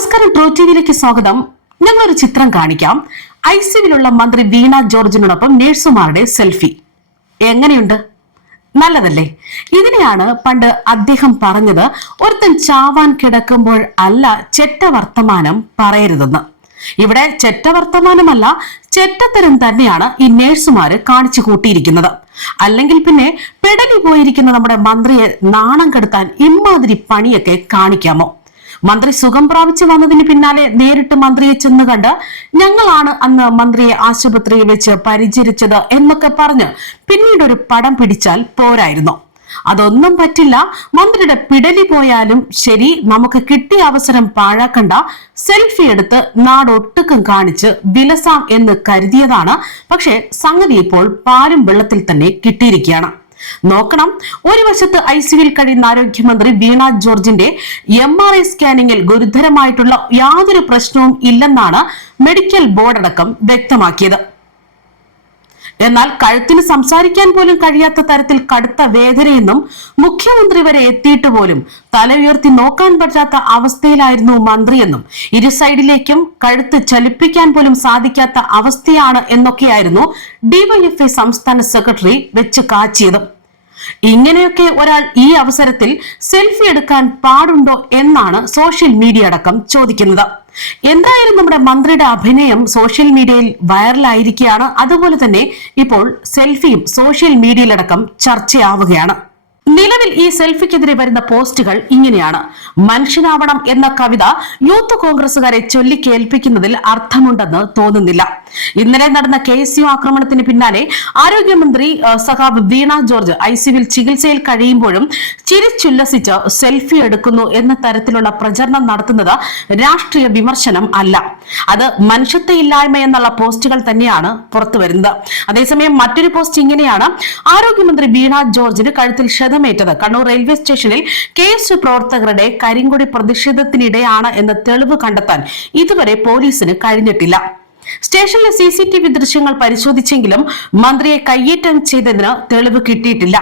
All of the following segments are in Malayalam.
നമസ്കാരം, ട്രൂ ടിവിയിലേക്ക് സ്വാഗതം. ഞങ്ങളൊരു ചിത്രം കാണിക്കാം. ഐസിയുവിലുള്ള മന്ത്രി വീണ ജോർജിനോടൊപ്പം നഴ്സുമാരുടെ സെൽഫി. എങ്ങനെയുണ്ട്? നല്ലതല്ലേ? ഇതിനെയാണ് പണ്ട് അദ്ദേഹം പറഞ്ഞത്, ഒരുത്തൻ ചാവാൻ കിടക്കുമ്പോൾ അല്ല ചെറ്റ വർത്തമാനം പറയരുതെന്ന്. ഇവിടെ ചെറ്റ വർത്തമാനമല്ല, ചെറ്റത്തരം തന്നെയാണ് ഈ നഴ്സുമാര് കാണിച്ചു കൂട്ടിയിരിക്കുന്നത്. അല്ലെങ്കിൽ പിന്നെ പെടലി പോയിരിക്കുന്ന നമ്മുടെ മന്ത്രിയെ നാണം കെടുത്താൻ ഇമാതിരി പണിയൊക്കെ കാണിക്കാമോ? മന്ത്രി സുഖം പ്രാപിച്ചു വന്നതിന് പിന്നാലെ നേരിട്ട് മന്ത്രിയെ ചെന്ന് കണ്ട് ഞങ്ങളാണ് അന്ന് മന്ത്രിയെ ആശുപത്രിയിൽ വെച്ച് പരിചരിച്ചത് എന്നൊക്കെ പറഞ്ഞ് പിന്നീട് ഒരു പടം പിടിച്ചാൽ പോരായിരുന്നോ? അതൊന്നും പറ്റില്ല. മന്ത്രിയുടെ പിടലി പോയാലും ശരി, നമുക്ക് കിട്ടിയ അവസരം പാഴാക്കണ്ട, സെൽഫി എടുത്ത് നാടൊട്ടുക്കും കാണിച്ച് വിലസാം എന്ന് കരുതിയതാണ്. പക്ഷെ സംഗതി ഇപ്പോൾ പാലും വെള്ളത്തിൽ തന്നെ കിട്ടിയിരിക്കുകയാണ്. നോക്കണം, ഒരു വശത്ത് ഐസിയുവിൽ കഴിയുന്ന ആരോഗ്യമന്ത്രി വീണ ജോർജിന്റെ MRI സ്കാനിങ്ങിൽ ഗുരുതരമായിട്ടുള്ള യാതൊരു പ്രശ്നവും ഇല്ലെന്നാണ് മെഡിക്കൽ ബോർഡ് അടക്കം വ്യക്തമാക്കിയത്. എന്നാൽ കഴുത്തിന് സംസാരിക്കാൻ പോലും കഴിയാത്ത തരത്തിൽ കടുത്ത വേദനയെന്നും മുഖ്യമന്ത്രി വരെ എത്തിയിട്ട് പോലും തല ഉയർത്തി നോക്കാൻ പറ്റാത്ത അവസ്ഥയിലായിരുന്നു മന്ത്രിയെന്നും ഇരു സൈഡിലേക്കും കഴുത്ത് ചലിപ്പിക്കാൻ പോലും സാധിക്കാത്ത അവസ്ഥയാണ് എന്നൊക്കെയായിരുന്നു DYFI സംസ്ഥാന സെക്രട്ടറി വെച്ച് കാച്ചിയത്. ഇങ്ങനെയൊക്കെ ഒരാൾ ഈ അവസരത്തിൽ സെൽഫി എടുക്കാൻ പാടുണ്ടോ എന്നാണ് സോഷ്യൽ മീഡിയ അടക്കം ചോദിക്കുന്നത്. എന്തായാലും നമ്മുടെ മന്ത്രിയുടെ അഭിനയം സോഷ്യൽ മീഡിയയിൽ വൈറലായിരിക്കുകയാണ്. അതുപോലെ തന്നെ ഇപ്പോൾ സെൽഫിയും സോഷ്യൽ മീഡിയയിലടക്കം ചർച്ചയാവുകയാണ്. നിലവിൽ ഈ സെൽഫിക്കെതിരെ വരുന്ന പോസ്റ്റുകൾ ഇങ്ങനെയാണ്. മനുഷ്യനാവണം എന്ന കവിത യൂത്ത് കോൺഗ്രസുകാരെ ചൊല്ലിക്കേൽപ്പിക്കുന്നതിൽ അർത്ഥമുണ്ടെന്ന് തോന്നുന്നില്ല. ഇന്നലെ നടന്ന KSU ആക്രമണത്തിന് പിന്നാലെ ആരോഗ്യമന്ത്രി സഖാവ് വീണ ജോർജ് ഐസിയുവിൽ ചികിത്സയിൽ കഴിയുമ്പോഴും ചിരിച്ചുല്ലസിച്ച് സെൽഫി എടുക്കുന്നു എന്ന തരത്തിലുള്ള പ്രചരണം നടത്തുന്നത് രാഷ്ട്രീയ വിമർശനം അല്ല, അത് മനുഷ്യത്വയില്ലായ്മ എന്നുള്ള പോസ്റ്റുകൾ തന്നെയാണ് പുറത്തുവരുന്നത്. അതേസമയം മറ്റൊരു പോസ്റ്റ് ഇങ്ങനെയാണ്. ആരോഗ്യമന്ത്രി വീണ ജോർജിന് കഴുത്തിൽ ക്ഷതമേറ്റത് കണ്ണൂർ റെയിൽവേ സ്റ്റേഷനിൽ KSU പ്രവർത്തകരുടെ കരിങ്കൊടി പ്രതിഷേധത്തിനിടെയാണ് എന്ന തെളിവ് കണ്ടെത്താൻ ഇതുവരെ പോലീസിന് കഴിഞ്ഞിട്ടില്ല. സ്റ്റേഷനിലെ CCTV ദൃശ്യങ്ങൾ പരിശോധിച്ചെങ്കിലും മന്ത്രിയെ കയ്യേറ്റം ചെയ്തതിന് തെളിവ് കിട്ടിയിട്ടില്ല.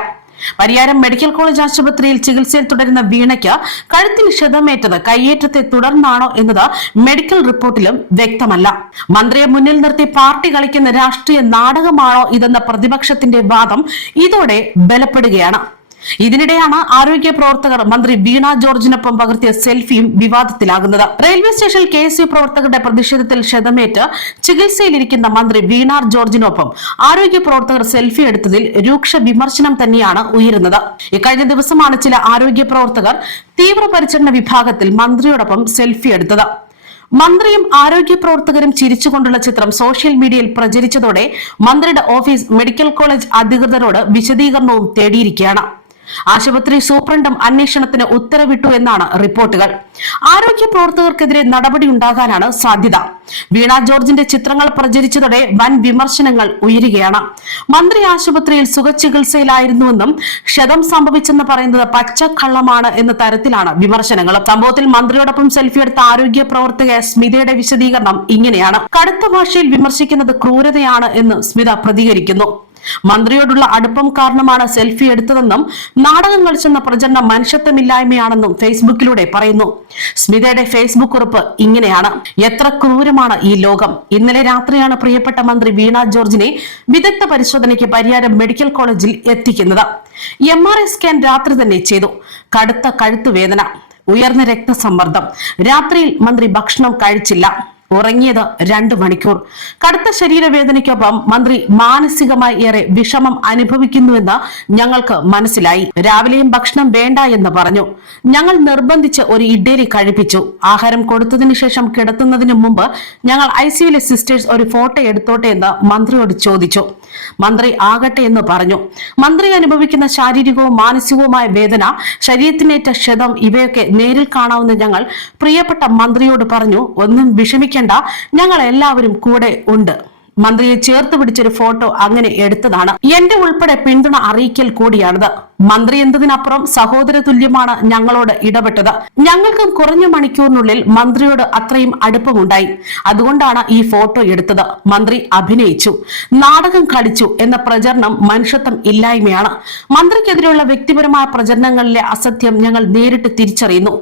പരിയാരം മെഡിക്കൽ കോളേജ് ആശുപത്രിയിൽ ചികിത്സയിൽ തുടരുന്ന വീണയ്ക്ക് കഴുത്തിൽ ക്ഷതമേറ്റത് കയ്യേറ്റത്തെ തുടർന്നാണോ എന്നത് മെഡിക്കൽ റിപ്പോർട്ടിലും വ്യക്തമല്ല. മന്ത്രിയെ മുന്നിൽ നിർത്തി പാർട്ടി കളിക്കുന്ന രാഷ്ട്രീയ നാടകമാണോ ഇതെന്ന പ്രതിപക്ഷത്തിന്റെ വാദം ഇതോടെ ബലപ്പെടുകയാണ്. ഇതിനിടെയാണ് ആരോഗ്യ പ്രവർത്തകർ മന്ത്രി വീണ ജോർജിനൊപ്പം പകർത്തിയ സെൽഫിയും വിവാദത്തിലാകുന്നത്. റെയിൽവേ സ്റ്റേഷനിൽ KSU പ്രവർത്തകരുടെ പ്രതിഷേധത്തിൽ ക്ഷതമേറ്റ് ചികിത്സയിലിരിക്കുന്ന മന്ത്രി വീണ ജോർജിനൊപ്പം ആരോഗ്യ പ്രവർത്തകർ സെൽഫി എടുത്തതിൽ രൂക്ഷ വിമർശനം തന്നെയാണ് ഉയരുന്നത്. ഇക്കഴിഞ്ഞ ദിവസമാണ് ചില ആരോഗ്യ പ്രവർത്തകർ തീവ്രപരിചരണ വിഭാഗത്തിൽ മന്ത്രിയോടൊപ്പം സെൽഫി എടുത്തത്. മന്ത്രിയും ആരോഗ്യ പ്രവർത്തകരും ചിരിച്ചുകൊണ്ടുള്ള ചിത്രം സോഷ്യൽ മീഡിയയിൽ പ്രചരിച്ചതോടെ മന്ത്രിയുടെ ഓഫീസ് മെഡിക്കൽ കോളേജ് അധികൃതരോട് വിശദീകരണവും തേടിയിരിക്കുകയാണ്. ആശുപത്രി സൂപ്രണ്ടും അന്വേഷണത്തിന് ഉത്തരവിട്ടു എന്നാണ് റിപ്പോർട്ടുകൾ. ആരോഗ്യ പ്രവർത്തകർക്കെതിരെ നടപടി ഉണ്ടാകാനാണ് സാധ്യത. വീണ ജോർജിന്റെ ചിത്രങ്ങൾ പ്രചരിച്ചതോടെ വൻ വിമർശനങ്ങൾ ഉയരുകയാണ്. മന്ത്രി ആശുപത്രിയിൽ സുഖചികിത്സയിലായിരുന്നുവെന്നും ക്ഷതം സംഭവിച്ചെന്ന് പറയുന്നത് പച്ചക്കള്ളമാണ് എന്ന തരത്തിലാണ് വിമർശനങ്ങൾ. സംഭവത്തിൽ മന്ത്രിയോടൊപ്പം സെൽഫി എടുത്ത ആരോഗ്യ പ്രവർത്തക സ്മിതയുടെ വിശദീകരണം ഇങ്ങനെയാണ്. കടുത്ത ഭാഷയിൽ വിമർശിക്കുന്നത് ക്രൂരതയാണ് എന്ന് സ്മിത പ്രതികരിക്കുന്നു. മന്ത്രിയോടുള്ള അടുപ്പം കാരണമാണ് സെൽഫി എടുത്തതെന്നും നാടകം കളിച്ചെന്ന പ്രചരണം മനുഷ്യത്വമില്ലായ്മയാണെന്നും ഫേസ്ബുക്കിലൂടെ പറയുന്നു. സ്മിതയുടെ ഫേസ്ബുക്ക് കുറിപ്പ് ഇങ്ങനെയാണ്. എത്ര ക്രൂരമാണ് ഈ ലോകം. ഇന്നലെ രാത്രിയാണ് പ്രിയപ്പെട്ട മന്ത്രി വീണ ജോർജിനെ വിദഗ്ധ പരിശോധനയ്ക്ക് പരിയാരം മെഡിക്കൽ കോളേജിൽ എത്തിക്കുന്നത്. MRI സ്കാൻ രാത്രി തന്നെ ചെയ്തു. കടുത്ത കഴുത്തുവേദന, ഉയർന്ന രക്തസമ്മർദ്ദം. രാത്രിയിൽ മന്ത്രി ഭക്ഷണം കഴിച്ചില്ല, ഉറങ്ങിയത് 2 മണിക്കൂർ. കടുത്ത ശരീരവേദനയ്ക്കൊപ്പം മന്ത്രി മാനസികമായി ഏറെ വിഷമം അനുഭവിക്കുന്നുവെന്ന് ഞങ്ങൾക്ക് മനസ്സിലായി. രാവിലെയും ഭക്ഷണം വേണ്ട എന്ന് പറഞ്ഞു. ഞങ്ങൾ നിർബന്ധിച്ച് ഒരു ഇഡ്ഡലി കഴിപ്പിച്ചു. ആഹാരം കൊടുത്തതിനു ശേഷം കിടത്തുന്നതിന് മുമ്പ് ഞങ്ങൾ ഐസിയുവിലെ സിസ്റ്റേഴ്സ് ഒരു ഫോട്ടോ എടുത്തോട്ടെ എന്ന് മന്ത്രിയോട് ചോദിച്ചു. മന്ത്രി ആകട്ടെ എന്ന് പറഞ്ഞു. മന്ത്രി അനുഭവിക്കുന്ന ശാരീരികവും മാനസികവുമായ വേദന, ശരീരത്തിനേറ്റ ക്ഷതം ഇവയൊക്കെ നേരിൽ കാണാവുന്ന ഞങ്ങൾ പ്രിയപ്പെട്ട മന്ത്രിയോട് പറഞ്ഞു, ഒന്നും വിഷമിക്കേണ്ട, ഞങ്ങൾ എല്ലാവരും കൂടെ ഉണ്ട്. മന്ത്രിയെ ചേർത്ത് പിടിച്ചൊരു ഫോട്ടോ അങ്ങനെ എടുത്തതാണ്. എന്റെ ഉൾപ്പെടെ പിന്തുണ അറിയിക്കൽ കൂടിയാണിത്. മന്ത്രി എന്നതിനപ്പുറം സഹോദര തുല്യമാണ് ഞങ്ങളോട് ഇടപെട്ടത്. ഞങ്ങൾക്കും കുറഞ്ഞ മണിക്കൂറിനുള്ളിൽ മന്ത്രിയോട് അത്രയും അടുപ്പമുണ്ടായി. അതുകൊണ്ടാണ് ഈ ഫോട്ടോ എടുത്തത്. മന്ത്രി അഭിനയിച്ചു, നാടകം കളിച്ചു എന്ന പ്രചരണം മനുഷ്യത്വം ഇല്ലായ്മയാണ്. മന്ത്രിക്കെതിരെയുള്ള വ്യക്തിപരമായ പ്രചരണങ്ങളിലെ അസത്യം ഞങ്ങൾ നേരിട്ട് തിരിച്ചറിയുന്നു.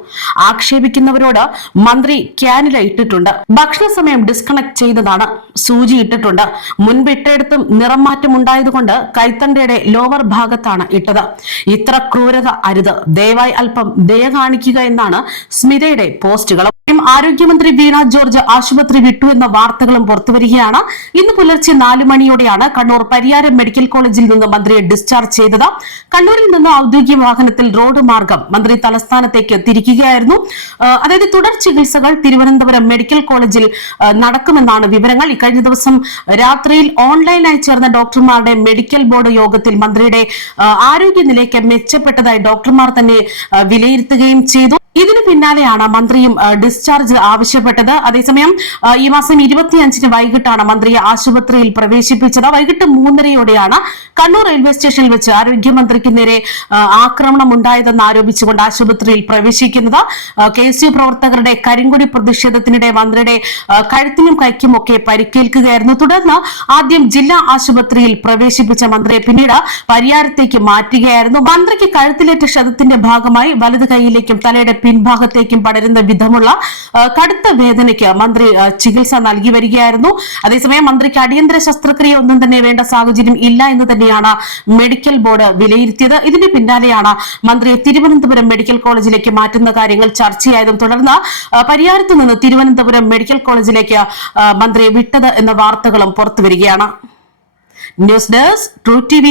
ആക്ഷേപിക്കുന്നവരോട് മന്ത്രി ക്യാനില ഇട്ടിട്ടുണ്ട്, ഭക്ഷണ സമയം ഡിസ്കണക്ട് ചെയ്തതാണ്, സൂചി ഇട്ടിട്ടുണ്ട്, മുൻപ് ഇട്ടയിടത്തും നിറം മാറ്റം ഉണ്ടായതുകൊണ്ട് കൈത്തണ്ടയുടെ ലോവർ ഭാഗത്താണ് ഇട്ടത്. ഇത്ര ക്രൂരത അരുത്, ദയവായി അല്പം ദയ കാണിക്കുക എന്നാണ് സ്മിതയുടെ പോസ്റ്റുകൾ. ആരോഗ്യമന്ത്രി വീണ ജോർജ് ആശുപത്രി വിട്ടു എന്ന വാർത്തകളും പുറത്തുവരികയാണ്. ഇന്ന് പുലർച്ചെ 4 മണിയോടെയാണ് കണ്ണൂർ പരിയാരം മെഡിക്കൽ കോളേജിൽ നിന്ന് മന്ത്രിയെ ഡിസ്ചാർജ് ചെയ്തത്. കണ്ണൂരിൽ നിന്ന് ഔദ്യോഗിക വാഹനത്തിൽ റോഡ് മാർഗം മന്ത്രി തലസ്ഥാനത്തേക്ക് തിരിക്കുകയായിരുന്നു. അതായത് തുടർ ചികിത്സകൾ തിരുവനന്തപുരം മെഡിക്കൽ കോളേജിൽ നടക്കുമെന്നാണ് വിവരങ്ങൾ. ഇക്കഴിഞ്ഞ ദിവസം രാത്രിയിൽ ഓൺലൈനായി ചേർന്ന ഡോക്ടർമാരുടെ മെഡിക്കൽ ബോർഡ് യോഗത്തിൽ മന്ത്രിയുടെ ആരോഗ്യനിലയ്ക്ക് മെച്ചപ്പെട്ടതായി ഡോക്ടർമാർ തന്നെ വിലയിരുത്തുകയും ചെയ്തു. ഇതിനു പിന്നാലെയാണ് മന്ത്രിയും ഡിസ്ചാർജ് ആവശ്യപ്പെട്ടത്. അതേസമയം ഈ മാസം 25-ന് വൈകിട്ടാണ് മന്ത്രിയെ ആശുപത്രിയിൽ പ്രവേശിപ്പിച്ചത്. വൈകിട്ട് 3:30-യോടെയാണ് കണ്ണൂർ റെയിൽവേ സ്റ്റേഷനിൽ വെച്ച് ആരോഗ്യമന്ത്രിക്ക് നേരെ ആക്രമണം ഉണ്ടായതെന്ന് ആരോപിച്ചുകൊണ്ട് ആശുപത്രിയിൽ പ്രവേശിക്കുന്നത്. KSU പ്രവർത്തകരുടെ കരിങ്കൊടി പ്രതിഷേധത്തിനിടെ മന്ത്രിയുടെ കഴുത്തിനും കൈക്കും ഒക്കെ പരിക്കേൽക്കുകയായിരുന്നു. തുടർന്ന് ആദ്യം ജില്ലാ ആശുപത്രിയിൽ പ്രവേശിപ്പിച്ച മന്ത്രിയെ പിന്നീട് പരിയാരത്തേക്ക് മാറ്റുകയായിരുന്നു. മന്ത്രിക്ക് കഴുത്തിലേറ്റ ക്ഷതത്തിന്റെ ഭാഗമായി വലത് കൈയിലേക്കും തലയുടെ പിൻഭാഗത്തേക്കും പടരുന്ന വിധമുള്ള കടുത്ത വേദനയ്ക്ക് മന്ത്രി ചികിത്സ നൽകി വരികയായിരുന്നു. അതേസമയം മന്ത്രിക്ക് അടിയന്തര ശസ്ത്രക്രിയ ഒന്നും തന്നെ വേണ്ട സാഹചര്യം ഇല്ല എന്ന് തന്നെയാണ് മെഡിക്കൽ ബോർഡ് വിലയിരുത്തിയത്. ഇതിന് പിന്നാലെയാണ് മന്ത്രിയെ തിരുവനന്തപുരം മെഡിക്കൽ കോളേജിലേക്ക് മാറ്റുന്ന കാര്യങ്ങൾ ചർച്ചയായതും തുടർന്ന് പരിയാരത്ത് നിന്ന് തിരുവനന്തപുരം മെഡിക്കൽ കോളേജിലേക്ക് മന്ത്രിയെ വിട്ടത് എന്ന വാർത്തകളും പുറത്തുവരികയാണ്. News desk true TV.